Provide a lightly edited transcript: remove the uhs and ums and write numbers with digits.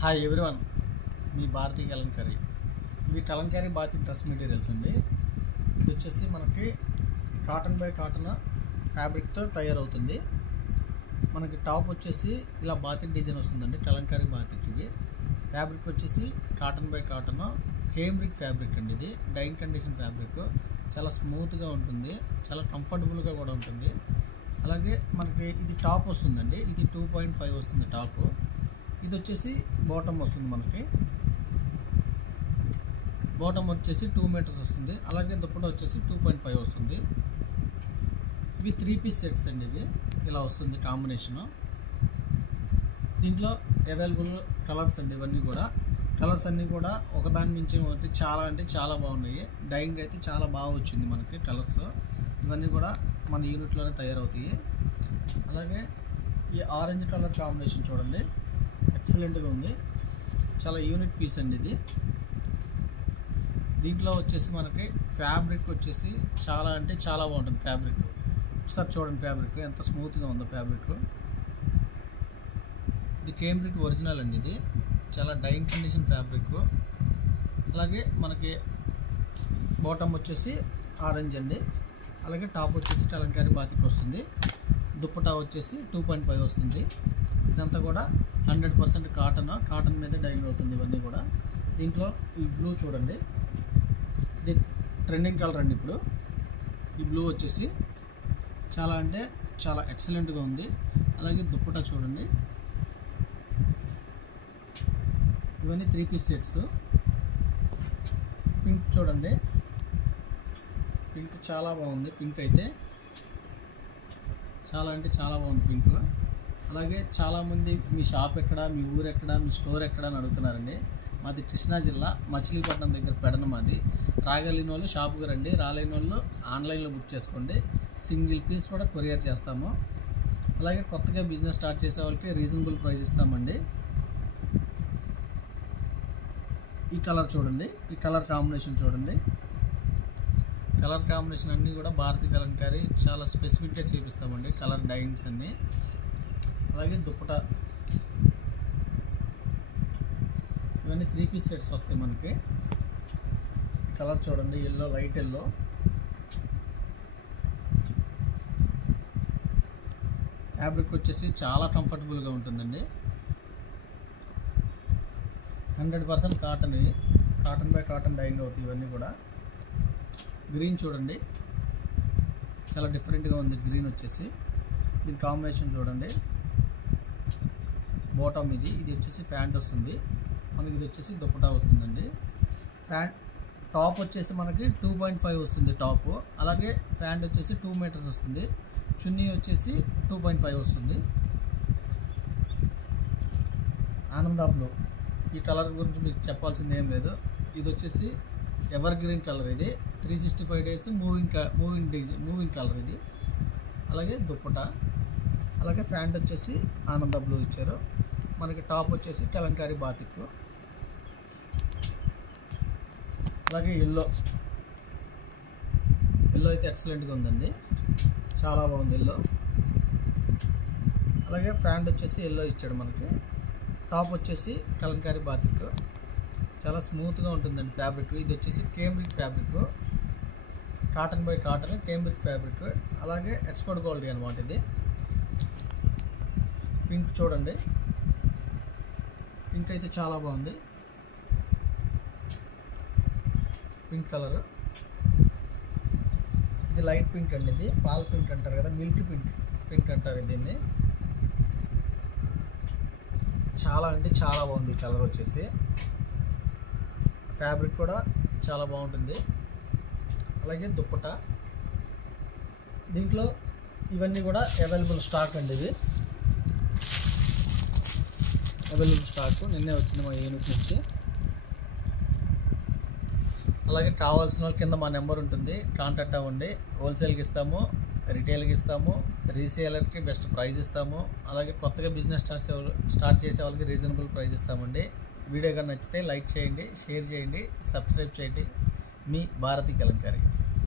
Hi everyone, మీ భారతీ కలంకారీ. ఇవి Kalamkari batik dress materials అండి. ఇది వచ్చేసి మనకి కాటన్ బై కాటన్ ఫ్యాబ్రిక్తో తయారవుతుంది. మనకి టాప్ వచ్చేసి ఇలా బాతిక్ డిజైన్ వస్తుందండి. కలంకారీ బాతిక్ ఇవి. ఫ్యాబ్రిక్ వచ్చేసి కాటన్ బై కాటన్ కేంబ్రిక్ ఫ్యాబ్రిక్ అండి. ఇది డైన్ కండిషన్ ఫ్యాబ్రిక్. చాలా స్మూత్గా ఉంటుంది, చాలా కంఫర్టబుల్గా కూడా ఉంటుంది. అలాగే మనకి ఇది టాప్ వస్తుందండి. ఇది 2.5 వస్తుంది టాప్. ఇది వచ్చేసి బాటమ్ వస్తుంది. మనకి బాటమ్ వచ్చేసి 2 మీటర్స్ వస్తుంది. అలాగే దుప్పటా వచ్చేసి 2.5 వస్తుంది. ఇవి 3 పీస్ సెట్స్ అండి. ఇవి ఇలా వస్తుంది కాంబినేషను. దీంట్లో అవైలబుల్ కలర్స్ అండి. ఇవన్నీ కూడా కలర్స్ అన్నీ కూడా ఒకదాని మించి వచ్చి చాలా అంటే చాలా బాగున్నాయి. డైయింగ్ అయితే చాలా బాగా వచ్చింది మనకి కలర్స్. ఇవన్నీ కూడా మన యూనిట్లోనే తయారవుతాయి. అలాగే ఈ ఆరెంజ్ కలర్ కాంబినేషన్ చూడండి, ఎక్సలెంట్గా ఉంది. చాలా యూనిక్ పీస్ అండి ఇది. దీంట్లో వచ్చేసి మనకి ఫ్యాబ్రిక్ వచ్చేసి చాలా అంటే చాలా బాగుంటుంది. ఫ్యాబ్రిక్ ఒకసారి చూడండి, ఫ్యాబ్రిక్ ఎంత స్మూత్గా ఉందో ఫ్యాబ్రిక్. ఇది కేంబ్రిక్ ఒరిజినల్ అండి. ఇది చాలా డైన్ కండిషన్ ఫ్యాబ్రిక్. అలాగే మనకి బాటమ్ వచ్చేసి ఆరెంజ్ అండి. అలాగే టాప్ వచ్చేసి కలంకారీ బాతిక్ వస్తుంది. దుప్పటా వచ్చేసి 2.5 వస్తుంది. ఇదంతా కూడా 100% కాటన్ మీద డైన్ అవుతుంది. ఇవన్నీ కూడా దీంట్లో ఈ బ్లూ చూడండి, ఇది ట్రెండింగ్ కలర్ అండి. ఇప్పుడు ఈ బ్లూ వచ్చేసి చాలా అంటే చాలా ఎక్సలెంట్గా ఉంది. అలాగే దుప్పటా చూడండి, ఇవన్నీ 3 పీస్ సెట్స్. పింక్ చూడండి, పింక్ చాలా బాగుంది. పింక్ అయితే చాలా అంటే చాలా బాగుంది పింక్. అలాగే చాలామంది మీ షాప్ ఎక్కడ, మీ ఊరు ఎక్కడ, మీ స్టోర్ ఎక్కడ అని అడుగుతున్నారండి. మాది కృష్ణా జిల్లా మచిలీపట్నం దగ్గర పెడన మాది. రాగలిగిన వాళ్ళు షాపుకి రండి, రాలేని వాళ్ళు ఆన్లైన్లో బుక్ చేసుకోండి. సింగిల్ పీస్ కూడా కొరియర్ చేస్తాము. అలాగే కొత్తగా బిజినెస్ స్టార్ట్ చేసే వాళ్ళకి రీజనబుల్ ప్రైస్ ఇస్తామండి. ఈ కలర్ చూడండి, ఈ కలర్ కాంబినేషన్ చూడండి. కలర్ కాంబినేషన్ అన్నీ కూడా భారతీ కలంకారీ చాలా స్పెసిఫిక్గా చేపిస్తామండి, కలర్ డైన్స్ అన్నీ. అలాగే దుప్పటా ఇవన్నీ 3 పీస్ సెట్స్ వస్తాయి మనకి. కలర్ చూడండి, ఎల్లో, లైట్ ఎల్లో. ఫ్యాబ్రిక్ వచ్చేసి చాలా కంఫర్టబుల్గా ఉంటుందండి. 100% cotton. Cotton by cotton dyeing అవుతాయి ఇవన్నీ కూడా. గ్రీన్ చూడండి, చాలా డిఫరెంట్గా ఉంది గ్రీన్ వచ్చేసి. దీని కాంబినేషన్ చూడండి. బాటమ్ ఇది వచ్చేసి ప్యాంట్ వస్తుంది మనకి. ఇది వచ్చేసి దుప్పటా వస్తుందండి. ప్యాంట్ టాప్ వచ్చేసి మనకి 2.5 వస్తుంది టాప్. అలాగే ప్యాంట్ వచ్చేసి 2 మీటర్స్ వస్తుంది. చున్నీ వచ్చేసి 2.5 వస్తుంది. ఆనందా బ్లూ, ఈ కలర్ గురించి మీకు చెప్పాల్సింది ఏం లేదు. ఇది వచ్చేసి ఎవర్ గ్రీన్ కలర్. ఇది 365 డేస్ మూవింగ్ కలర్ ఇది. అలాగే దుప్పటా, అలాగే ప్యాంట్ వచ్చేసి ఆనంద బ్లూ ఇచ్చారు మనకి. టాప్ వచ్చేసి కలంకారీ బాతిక్. అలాగే ఎల్లో అయితే ఎక్సలెంట్గా ఉందండి, చాలా బాగుంది ఎల్లో. అలాగే ప్యాంట్ వచ్చేసి ఎల్లో ఇచ్చాడు మనకి. టాప్ వచ్చేసి కలంకారీ బాతిక్. చాలా స్మూత్గా ఉంటుందండి ఫ్యాబ్రిక్. ఇది వచ్చేసి కేంబ్రిక్ fabric, cotton by cotton కేంబ్రిక్ fabric. అలాగే ఎక్స్పర్ట్ క్వాలిటీ అనమాట ఇది. పింక్ చూడండి, పింక్ అయితే చాలా బాగుంది. పింక్ కలర్, ఇది లైట్ పింక్ అండి. ఇది పాల పింక్ అంటారు కదా, మిల్క్ పింక్ అంటారు దీన్ని. చాలా అంటే చాలా బాగుంది ఈ కలర్ వచ్చేసి. ఫ్యాబ్రిక్ కూడా చాలా బాగుంటుంది. అలాగే దుప్పటా, దీంట్లో ఇవన్నీ కూడా అవైలబుల్ స్టాక్ అండి. ఇవి అవైలబుల్ స్టాక్ నిన్నే వచ్చింది మా యూనిట్ నుంచి. అలాగే కావాల్సిన వాళ్ళు కింద మా నెంబర్ ఉంటుంది, కాంటాక్ట్ అవ్వండి. హోల్సేల్కి ఇస్తాము, రిటైల్కి ఇస్తాము, రీసేలర్కి బెస్ట్ ప్రైస్ ఇస్తాము. అలాగే కొత్తగా బిజినెస్ స్టార్ట్ చేసే వాళ్ళకి రీజనబుల్ ప్రైస్ ఇస్తామండి. వీడియో కానీ నచ్చితే లైక్ చేయండి, షేర్ చేయండి, సబ్స్క్రైబ్ చేయండి. మీ భారతీ కలంకారీ.